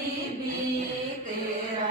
ਬੀਬੀ ਤੇਰਾ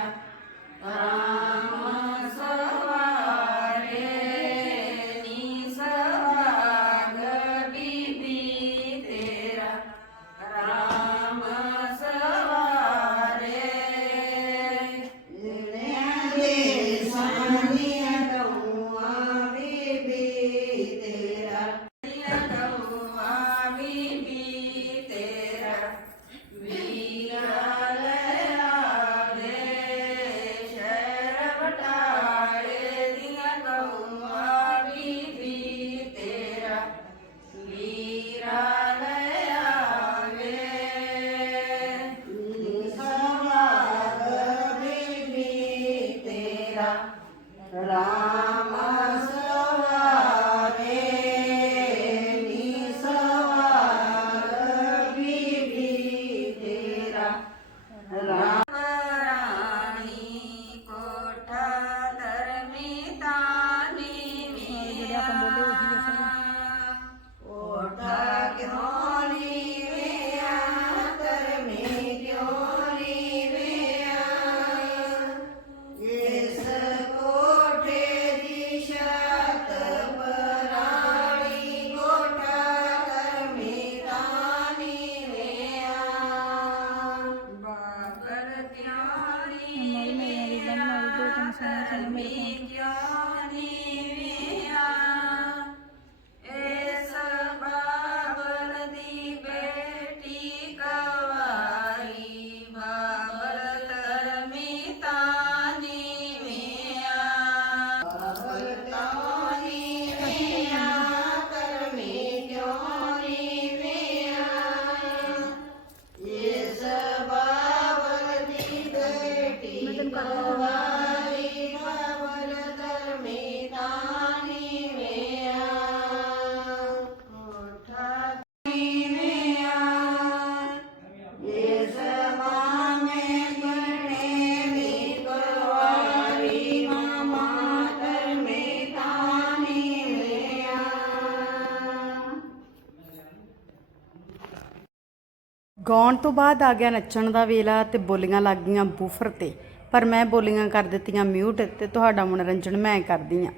ਗਾਉਣ ਤੋਂ ਬਾਅਦ ਆ ਗਿਆ ਨੱਚਣ ਦਾ ਵੇਲਾ ਤੇ ਬੋਲੀਆਂ ਲੱਗ ਗਈਆਂ ਬੂਫਰ ਤੇ। ਪਰ ਮੈਂ ਬੋਲੀਆਂ ਕਰ ਦਿੱਤੀਆਂ ਮਿਊਟ ਤੇ ਤੁਹਾਡਾ ਮਨੋਰੰਜਨ ਮੈਂ ਕਰਦੀ ਆ।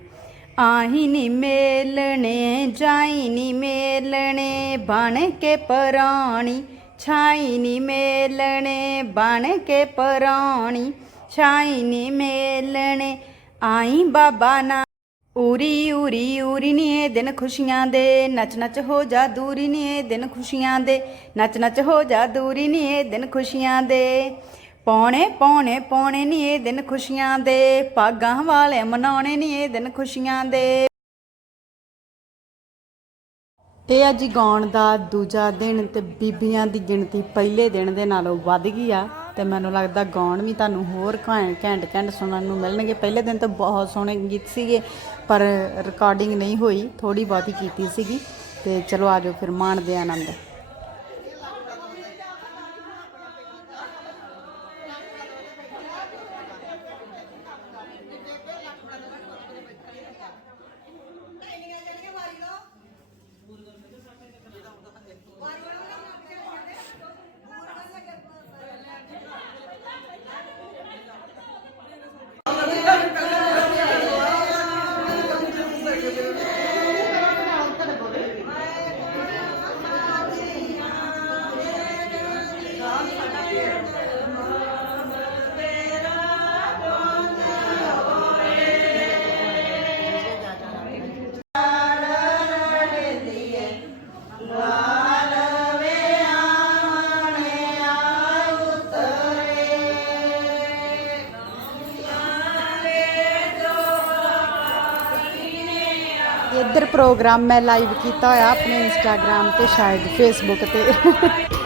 ਆਹੀ ਨੀ ਮੇਲਣੇ, ਜਾਈ ਨੀ ਮੇਲਣੇ ਬਣ ਕੇ ਪਰਾਣੀ। ਛਾਈ ਨੀ ਮੇਲਣੇ ਬਣ ਕੇ ਪਰਾਣੀ। ਛਾਈ ਨੀ ਮੇਲਣੇ, ਆਈ ਬਾਬਾ ਨਾ ਉਰੀ ਉਰੀ ਉਰੀ ਨੀ ਇਹ ਦਿਨ ਖੁਸ਼ੀਆਂ ਦੇ। ਨੱਚ ਨੱਚ ਹੋ ਜਾ ਦੂਰੀ ਨੀ ਇਹ ਦਿਨ ਖੁਸ਼ੀਆਂ ਦੇ। ਨੱਚ ਨੱਚ ਹੋ ਜਾ ਦੂਰੀ ਨੀ ਇਹ ਦਿਨ ਖੁਸ਼ੀਆਂ ਦੇ। ਪੌਣੇ ਪੌਣੇ ਪੌਣੇ ਨੀ ਇਹ ਦਿਨ ਖੁਸ਼ੀਆਂ ਦੇ। ਪਾਗਾਂ ਵਾਲੇ ਮਨਾਉਣੇ ਨੀ ਇਹ ਦਿਨ ਖੁਸ਼ੀਆਂ ਦੇ। ਇਹ ਅੱਜ ਗਾਉਣ ਦਾ ਦੂਜਾ ਦਿਨ ਤੇ ਬੀਬੀਆਂ ਦੀ ਗਿਣਤੀ ਪਹਿਲੇ ਦਿਨ ਦੇ ਨਾਲੋਂ ਵੱਧ ਗਈ ਆ। ਤੇ ਮੈਨੂੰ ਲੱਗਦਾ ਗਾਉਣ ਵੀ ਤੁਹਾਨੂੰ ਹੋਰ ਘੈਂਟ ਘੈਂਟ ਘੈਂਟ ਸੁਣਨ ਨੂੰ ਮਿਲਣਗੇ। ਪਹਿਲੇ ਦਿਨ ਤਾਂ ਬਹੁਤ ਸੋਹਣੇ ਗੀਤ ਸੀਗੇ, ਪਰ ਰਿਕਾਰਡਿੰਗ ਨਹੀਂ ਹੋਈ ਥੋੜੀ ਬਹੁਤੀ ਕੀਤੀ ਸੀਗੀ। ਤੇ ਚਲੋ ਆਜੋ ਫਿਰ, ਮਾਣਦੇ ਆਨੰਦ। ਇੱਧਰ ਪ੍ਰੋਗਰਾਮ ਮੈਂ ਲਾਈਵ ਕੀਤਾ ਹੋਇਆ ਆਪਣੇ ਇੰਸਟਾਗ੍ਰam ਤੇ ਸ਼ਾਇਦ ਫੇਸਬੁੱਕ ਤੇ।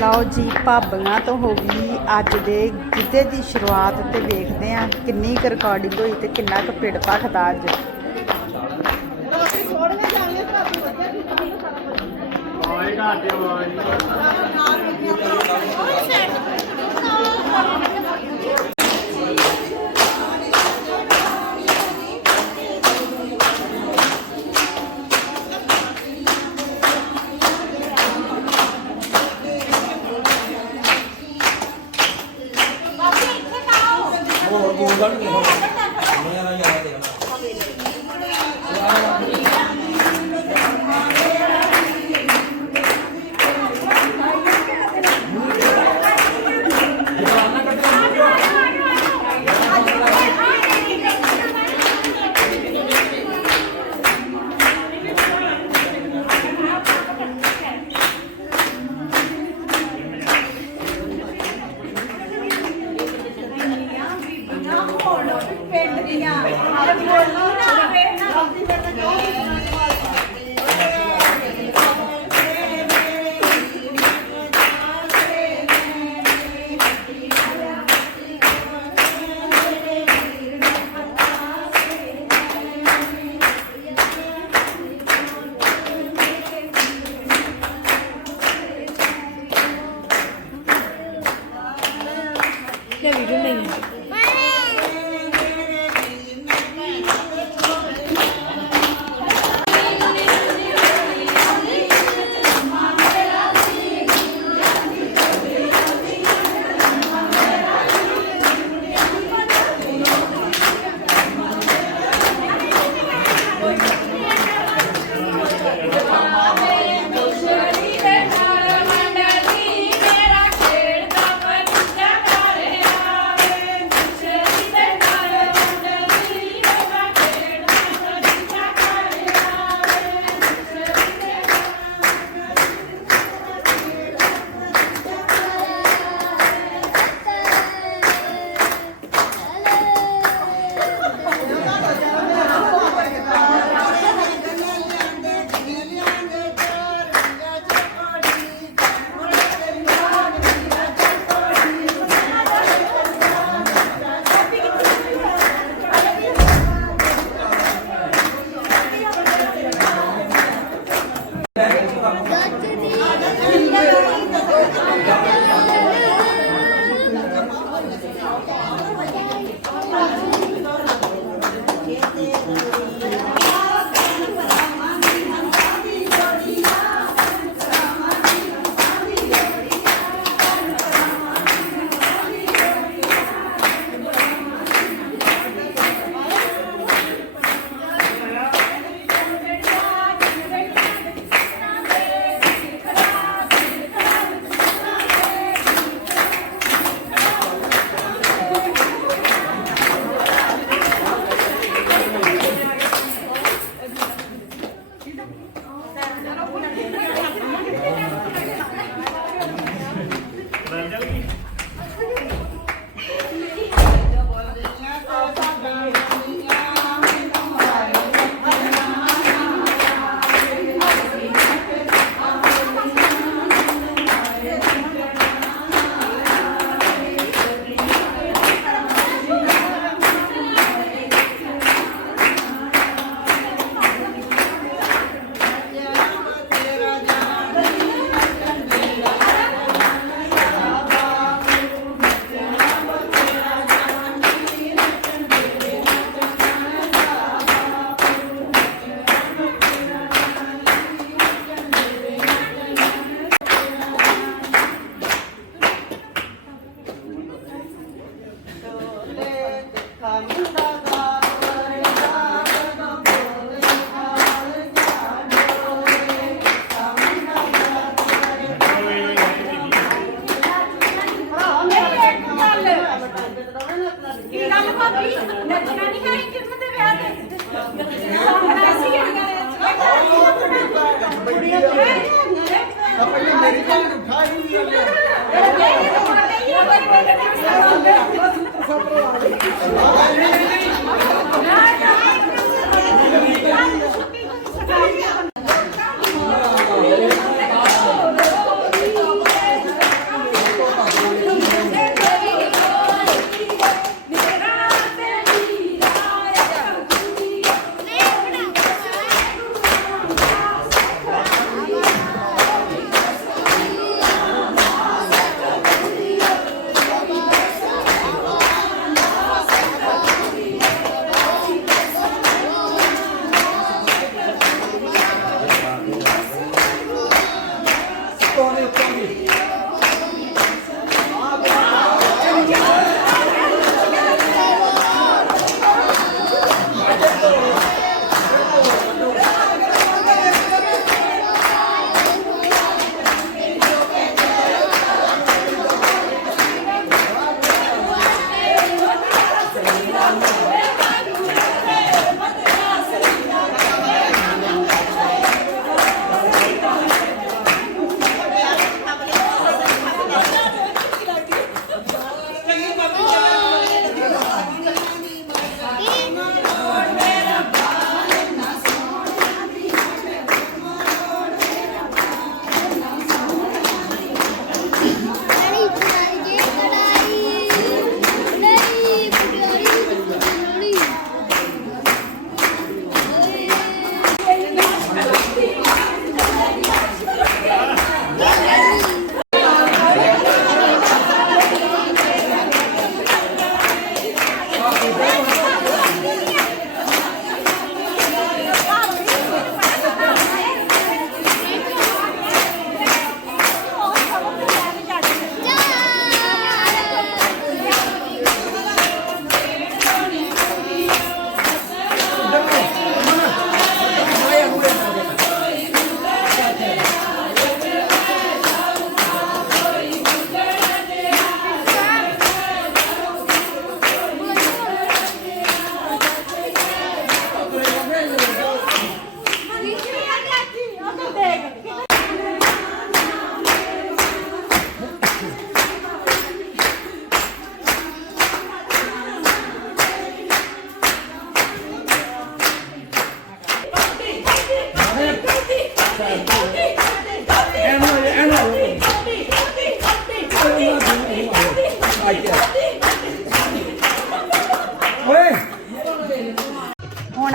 ਲਓ ਜੀ, ਭਾਬੀਆਂ ਤੋਂ ਹੋ ਗਈ ਅੱਜ ਦੇ ਗਿੱਧੇ ਦੀ ਸ਼ੁਰੂਆਤ ਤੇ ਵੇਖਦੇ ਆ ਕਿੰਨੀ ਕੁ ਰਿਕਾਰਡਿੰਗ ਹੋਈ ਤੇ ਕਿੰਨਾ ਕੁ ਪਿੜ ਭਖਦਾ ਅੱਜ।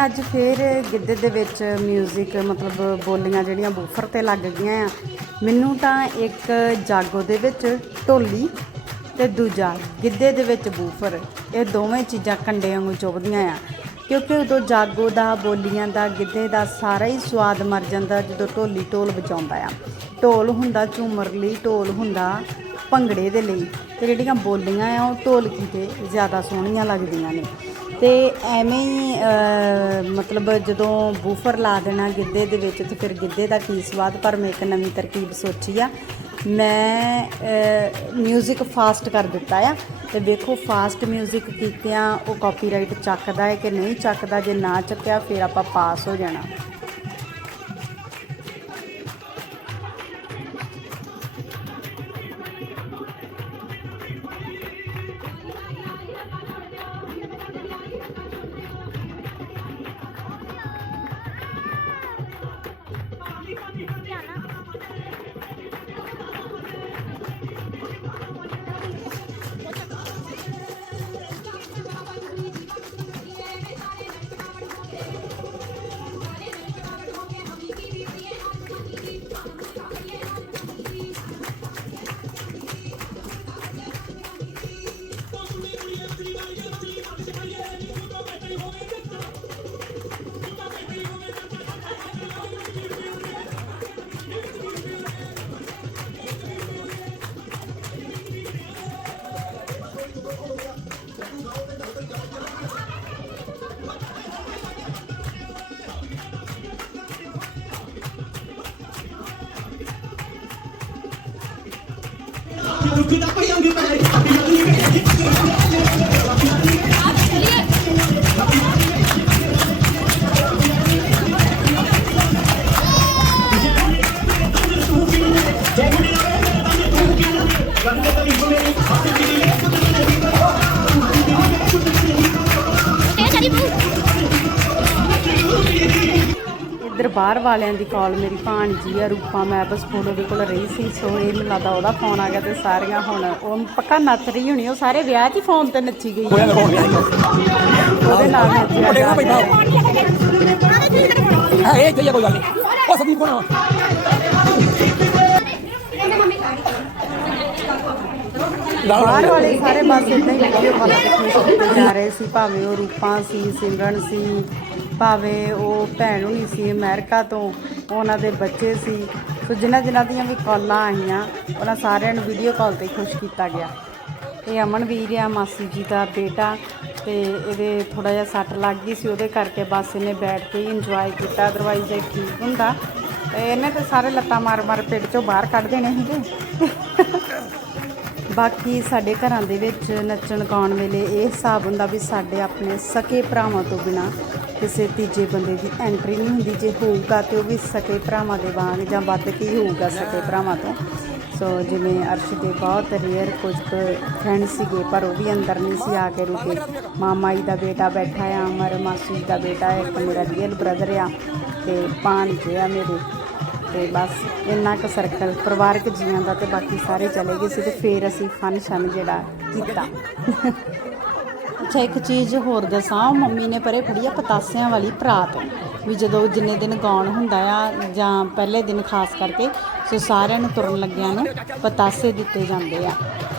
ਅੱਜ ਫੇਰ ਗਿੱਧੇ ਦੇ ਵਿੱਚ 뮤직 ਮਤਲਬ ਬੋਲੀਆਂ ਜਿਹੜੀਆਂ ਬੂਫਰ ਤੇ ਲੱਗ ਗਈਆਂ ਆ। ਮੈਨੂੰ ਤਾਂ ਇੱਕ ਜਾਗੋ ਦੇ ਵਿੱਚ ਢੋਲੀ ਤੇ ਦੂਜਾ ਗਿੱਧੇ ਦੇ ਵਿੱਚ ਬੂਫਰ। ਇਹ ਦੋਵੇਂ ਚੀਜ਼ਾਂ ਕੰਡੇ ਵਾਂਗੂ ਚੁਭਦੀਆਂ ਆ। ਕਿਉਂਕਿ ਉਦੋਂ ਜਾਗੋ ਦਾ, ਬੋਲੀਆਂ ਦਾ, ਗਿੱਧੇ ਦਾ ਸਾਰਾ ਹੀ ਸਵਾਦ ਮਰ ਜਾਂਦਾ ਜਦੋਂ ਢੋਲੀ ਢੋਲ ਵਜਾਉਂਦਾ ਆ। ਢੋਲ ਹੁੰਦਾ ਝੂਮਰ ਲਈ ਢੋਲ ਹੁੰਦਾ ਭੰਗੜੇ ਦੇ ਲਈ ਤੇ ਜਿਹੜੀਆਂ ਬੋਲੀਆਂ ਆ ਉਹ ਢੋਲਕੀ ਤੇ ਜ਼ਿਆਦਾ ਸੋਹਣੀਆਂ ਲੱਗਦੀਆਂ ਨੇ ਤੇ ਐਵੇਂ ਹੀ ਅਹ, ਮਤਲਬ ਜਦੋਂ ਬੂਫਰ ਲਾ ਦੇਣਾ ਗਿੱਧੇ ਦੇ ਵਿੱਚ ਤੇ ਫਿਰ ਗਿੱਧੇ ਦਾ ਕੀ ਸਵਾਦ ਪਰ ਮੈਂ ਇੱਕ ਨਵੀਂ ਤਰਕੀਬ ਸੋਚੀ ਆ ਮੈਂ 뮤직 ਫਾਸਟ ਕਰ ਦਿੱਤਾ ਆ ਤੇ ਵੇਖੋ ਫਾਸਟ 뮤직 ਕੀਤਿਆਂ ਉਹ ਕਾਪੀਰਾਈਟ ਚੱਕਦਾ ਹੈ ਕਿ ਨਹੀਂ ਚੱਕਦਾ ਜੇ ਨਾ ਚੱਕਿਆ ਫਿਰ ਆਪਾਂ ਪਾਸ ਹੋ ਜਾਣਾ ਬਾਹਰ ਵਾਲਿਆਂ ਦੀ ਕਾਲ ਮੇਰੀ ਭਾਣਜੀ ਆ ਰੂਪਾ ਮੈਂ ਬਸ ਫੋਨ ਉਹਦੇ ਕੋਲ ਰਹੀ ਸੀ ਸੋ ਇਹ ਮੈਨੂੰ ਲੱਗਦਾ ਉਹਦਾ ਫੋਨ ਆ ਗਿਆ ਤੇ ਸਾਰੀਆਂ ਹੁਣ ਉਹ ਪੱਕਾ ਨੱਚ ਰਹੀ ਹੋਣੀ ਉਹ ਸਾਰੇ ਵਿਆਹ 'ਚ ਹੀ ਫੋਨ ਤੇ ਨੱਚੀ ਗਈ ਹੋਇਆ ਲਗਾਉਣ ਗਿਆ ਉਹਦੇ ਨਾਲ ਨੱਚਿਆ ਮੁੰਡੇ ਜਾ ਨਾਲ ਰਿਹਾ। ਬੈਠਾ ਹੈ ਇਹ ਤੇ ਕੋਈ ਗੱਲ ਨਹੀਂ। ਉਹ ਸੰਦੀਪ ਕੋਣ ਬਾਹਰ ਵਾਲੇ ਸਾਰੇ ਬਸ ਇਦਾਂ ਹੀ ਵੀਡੀਓ ਕਾਲ ਤੇ ਜਾ ਰਹੇ ਸੀ ਭਾਵੇਂ ਉਹ ਰੂਪਾ ਸੀ ਸਿਮਰਨ ਸੀ ਭਾਵੇਂ ਉਹ ਭੈਣ ਹੁਣੀ ਸੀ ਅਮਰੀਕਾ ਤੋਂ, ਉਹਨਾਂ ਦੇ ਬੱਚੇ ਸੀ। ਸੋ ਜਿਨ੍ਹਾਂ ਜਿਨ੍ਹਾਂ ਦੀਆਂ ਵੀ ਕਾਲਾਂ ਆਈਆਂ, ਉਹਨਾਂ ਸਾਰਿਆਂ ਨੂੰ ਵੀਡੀਓ ਕਾਲ ਤੇ ਖੁਸ਼ ਕੀਤਾ ਗਿਆ। ਇਹ ਅਮਨਵੀਰ ਆ, ਮਾਸੀ ਜੀ ਦਾ ਬੇਟਾ ਤੇ ਇਹਦੇ ਥੋੜਾ ਜਿਹਾ ਸੱਟ ਲੱਗ ਗਈ ਸੀ, ਉਹਦੇ ਕਰਕੇ ਬਸ ਇਹਨੇ ਬੈਠ ਕੇ ਹੀ ਇੰਜੋਏ ਕੀਤਾ। ਅਦਰਵਾਈਜ਼ ਇਹ ਠੀਕ ਹੁੰਦਾ, ਤੇ ਇਹਨੇ ਤਾਂ ਸਾਰੇ ਲੱਤਾਂ ਮਾਰ ਮਾਰ ਪਿੰਡ ਚੋਂ ਬਾਹਰ ਕੱਢ ਦੇਣੇ ਸੀਗੇ। ਬਾਕੀ ਸਾਡੇ ਘਰਾਂ ਦੇ ਵਿੱਚ ਨੱਚਣ ਗਾਉਣ ਵੇਲੇ ਇਹ ਹਿਸਾਬ ਹੁੰਦਾ ਵੀ ਸਾਡੇ ਆਪਣੇ ਸਕੇ ਭਰਾਵਾਂ ਤੋਂ ਬਿਨਾ ਕਿਸੇ ਤੀਜੇ ਬੰਦੇ ਦੀ ਐਂਟਰੀ ਨਹੀਂ ਹੁੰਦੀ, ਜੇ ਹੋਊਗਾ ਤੇ ਉਹ ਵੀ ਸਕੇ ਭਰਾਵਾਂ ਦੇ ਵਾਂਗ ਜਾਂ ਵੱਧ ਕੇ ਹੀ ਹੋਊਗਾ ਸਕੇ ਭਰਾਵਾਂ ਤੋਂ। ਸੋ ਜਿਵੇਂ ਅਰਸ਼ ਦੇ ਬਹੁਤ ਰੇਅਰ ਕੁਝ ਫਰੈਂਡ ਸੀਗੇ, ਪਰ ਉਹ ਵੀ ਅੰਦਰ ਨਹੀਂ ਸੀ, ਆ ਕੇ ਰੁਕੇ। ਮਾਮਾ ਜੀ ਦਾ ਬੇਟਾ ਬੈਠਾ ਆ, ਅਮਰ ਮਾਸੂ ਜੀ ਦਾ ਬੇਟਾ ਇੱਕ ਮੇਰਾ ਰੀਅਲ ਬ੍ਰਦਰ ਆ, ਤੇ ਭਾਣਜੇ ਆ ਮੇਰੇ। ਤੇ ਬਸ ਇੰਨਾ ਕੁ ਸਰਕਲ ਪਰਿਵਾਰਕ ਜੀਆਂ ਦਾ ਤੇ ਬਾਕੀ ਸਾਰੇ ਚਲੇ ਗਏ ਸੀ ਤੇ ਫੇਰ ਅਸੀਂ ਫਨ ਸ਼ਨ ਜਿਹੜਾ ਕੀਤਾ। ਅੱਛਾ ਇੱਕ ਚੀਜ਼ ਹੋਰ ਦੱਸਾਂ, ਉਹ ਮੰਮੀ ਨੇ ਪਰੇ ਫੜੀ ਆ ਪਤਾਸਿਆਂ ਵਾਲੀ ਪਰਾਤ। ਵੀ ਜਦੋਂ ਜਿੰਨੇ ਦਿਨ ਗਾਉਣ ਹੁੰਦਾ ਆ, ਜਾਂ ਪਹਿਲੇ ਦਿਨ ਖਾਸ ਕਰਕੇ, ਸੋ ਸਾਰਿਆਂ ਨੂੰ ਤੁਰਨ ਲੱਗਿਆਂ ਨੂੰ ਪਤਾਸੇ ਦਿੱਤੇ ਜਾਂਦੇ ਆ।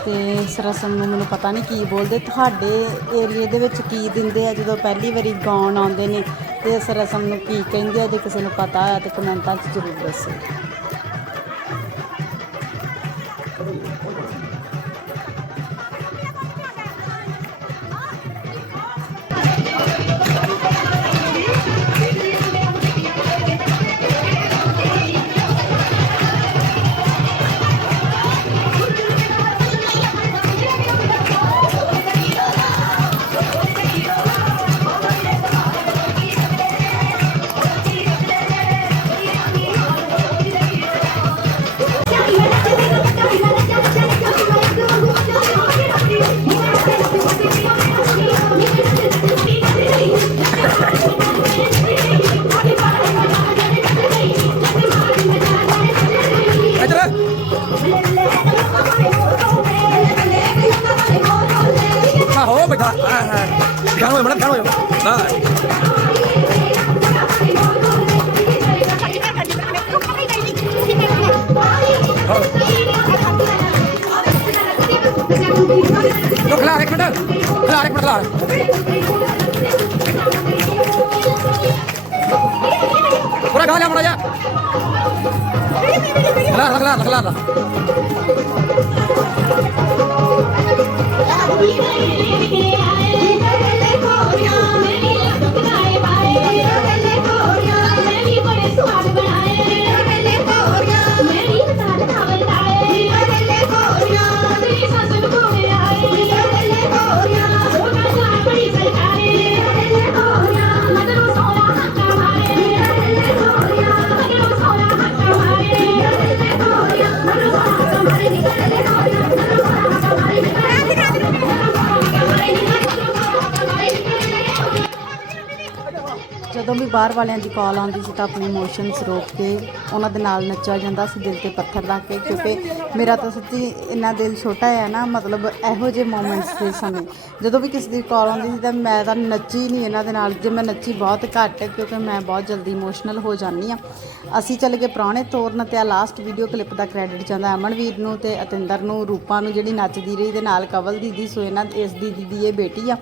ਤੇ ਇਸ ਰਸਮ ਨੂੰ ਮੈਨੂੰ ਪਤਾ ਨਹੀਂ ਕੀ ਬੋਲਦੇ, ਤੁਹਾਡੇ ਏਰੀਏ ਦੇ ਵਿੱਚ ਕੀ ਦਿੰਦੇ ਆ ਜਦੋਂ ਪਹਿਲੀ ਵਾਰੀ ਗਾਉਣ ਆਉਂਦੇ ਨੇ? ਤੇ ਇਸ ਰਸਮ ਨੂੰ ਕੀ ਕਹਿੰਦੇ ਆ ਜੇ ਕਿਸੇ ਨੂੰ ਪਤਾ ਆ, ਤੇ ਕਮੈਂਟਾਂ 'ਚ ਜ਼ਰੂਰ ਦੱਸੋ। കാണുമല്ലോ മേഡം കാണുമല്ലോ खिला एक मिनट खिला एक मिनट खिला पूरा खिला खिला खिला खिला ਬਾਹਰ ਵਾਲਿਆਂ ਦੀ ਕਾਲ ਆਉਂਦੀ ਸੀ ਤਾਂ ਆਪਣੀ ਇਮੋਸ਼ਨਸ ਰੋਕ ਕੇ ਉਹਨਾਂ ਦੇ ਨਾਲ ਨੱਚਿਆ ਜਾਂਦਾ ਸੀ, ਦਿਲ ਤੇ ਪੱਥਰ ਰੱਖ ਕੇ, ਕਿਉਂਕਿ ਮੇਰਾ ਤਾਂ ਸੱਚੀ ਇੰਨਾ ਦਿਲ ਛੋਟਾ ਹੈ ਨਾ, ਮਤਲਬ ਇਹੋ ਜਿਹੇ ਮੂਮੈਂਟਸ ਦੇ ਸਮੇਂ। ਜਦੋਂ ਵੀ ਕਿਸੇ ਦੀ ਕਾਲ ਆਉਂਦੀ ਸੀ ਤਾਂ ਮੈਂ ਤਾਂ ਨੱਚੀ ਨਹੀਂ ਇਹਨਾਂ ਦੇ ਨਾਲ। ਜੇ ਮੈਂ ਨੱਚੀ ਬਹੁਤ ਘੱਟ ਕਿਉਂਕਿ ਮੈਂ ਬਹੁਤ ਜਲਦੀ ਇਮੋਸ਼ਨਲ ਹੋ ਜਾਂਦੀ ਆ ਅਸੀਂ ਚੱਲ ਗਏ ਪੁਰਾਣੇ ਤੋਰਨ ਤੇ ਆ ਲਾਸਟ ਵੀਡੀਓ ਕਲਿੱਪ ਦਾ ਕ੍ਰੈਡਿਟ ਜਾਂਦਾ ਅਮਨਵੀਰ ਨੂੰ ਤੇ ਅਤਿੰਦਰ ਨੂੰ, ਰੂਪਾ ਨੂੰ ਜਿਹੜੀ ਨੱਚਦੀ ਰਹੀ ਦੇ ਨਾਲ ਕਵਲ ਦੀਦੀ, ਸੋ ਇਹਨਾਂ ਇਸ ਦੀ ਦੀਦੀ ਇਹ ਬੇਟੀ ਆ।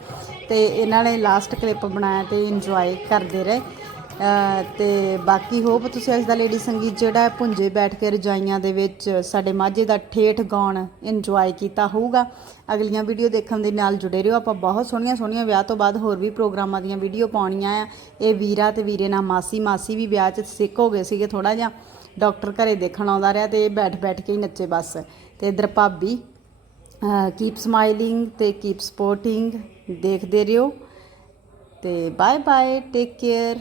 ਤੇ ਇਹਨਾਂ ਨੇ ਲਾਸਟ ਕਲਿੱਪ ਬਣਾਇਆ ਤੇ ਇੰਜੋਏ ਕਰਦੇ ਰਹੇ। ਤੇ ਬਾਕੀ ਹੋਪ ਤੁਸੀਂ ਅੱਜ ਦਾ ਲੇਡੀ ਸੰਗੀਤ ਜਿਹੜਾ ਹੈ ਪੁੰਜੇ ਬੈਠ ਕੇ ਰਜਾਈਆਂ ਦੇ ਵਿੱਚ ਸਾਡੇ ਮਾਝੇ ਦਾ ਠੇਠ ਗਾਉਣ ਇੰਜੋਏ ਕੀਤਾ ਹੋਊਗਾ। ਅਗਲੀਆਂ ਵੀਡੀਓ ਦੇਖਣ ਦੇ ਨਾਲ ਜੁੜੇ ਰਹੋ। ਆਪਾਂ ਬਹੁਤ ਸੋਹਣੀਆਂ ਸੋਹਣੀਆਂ ਵਿਆਹ ਤੋਂ ਬਾਅਦ ਹੋਰ ਵੀ ਪ੍ਰੋਗਰਾਮਾਂ ਦੀਆਂ ਵੀਡੀਓ ਪਾਉਣੀਆਂ ਆ। ਇਹ ਵੀਰਾ ਤੇ ਵੀਰੇ ਨਾਲ ਮਾਸੀ ਮਾਸੀ ਵੀ ਵਿਆਹ 'ਚ ਸਿੱਖ ਹੋ ਗਏ ਸੀਗੇ ਥੋੜਾ ਜਿਹਾ। ਡਾਕਟਰ ਘਰੇ ਦੇਖਣ ਆਉਂਦਾ ਰਿਹਾ ਤੇ ਇਹ ਬੈਠ ਬੈਠ ਕੇ ਹੀ ਨੱਚੇ ਬਸ। ਤੇ ਇਧਰ ਭਾਬੀ ਕੀਪ ਸਮਾਈਲਿੰਗ ਤੇ ਕੀਪ ਸਪੋਰਟਿੰਗ ਦੇਖਦੇ ਰਹੋ। ਤੇ ਬਾਏ ਬਾਏ ਟੇਕ ਕੇਅਰ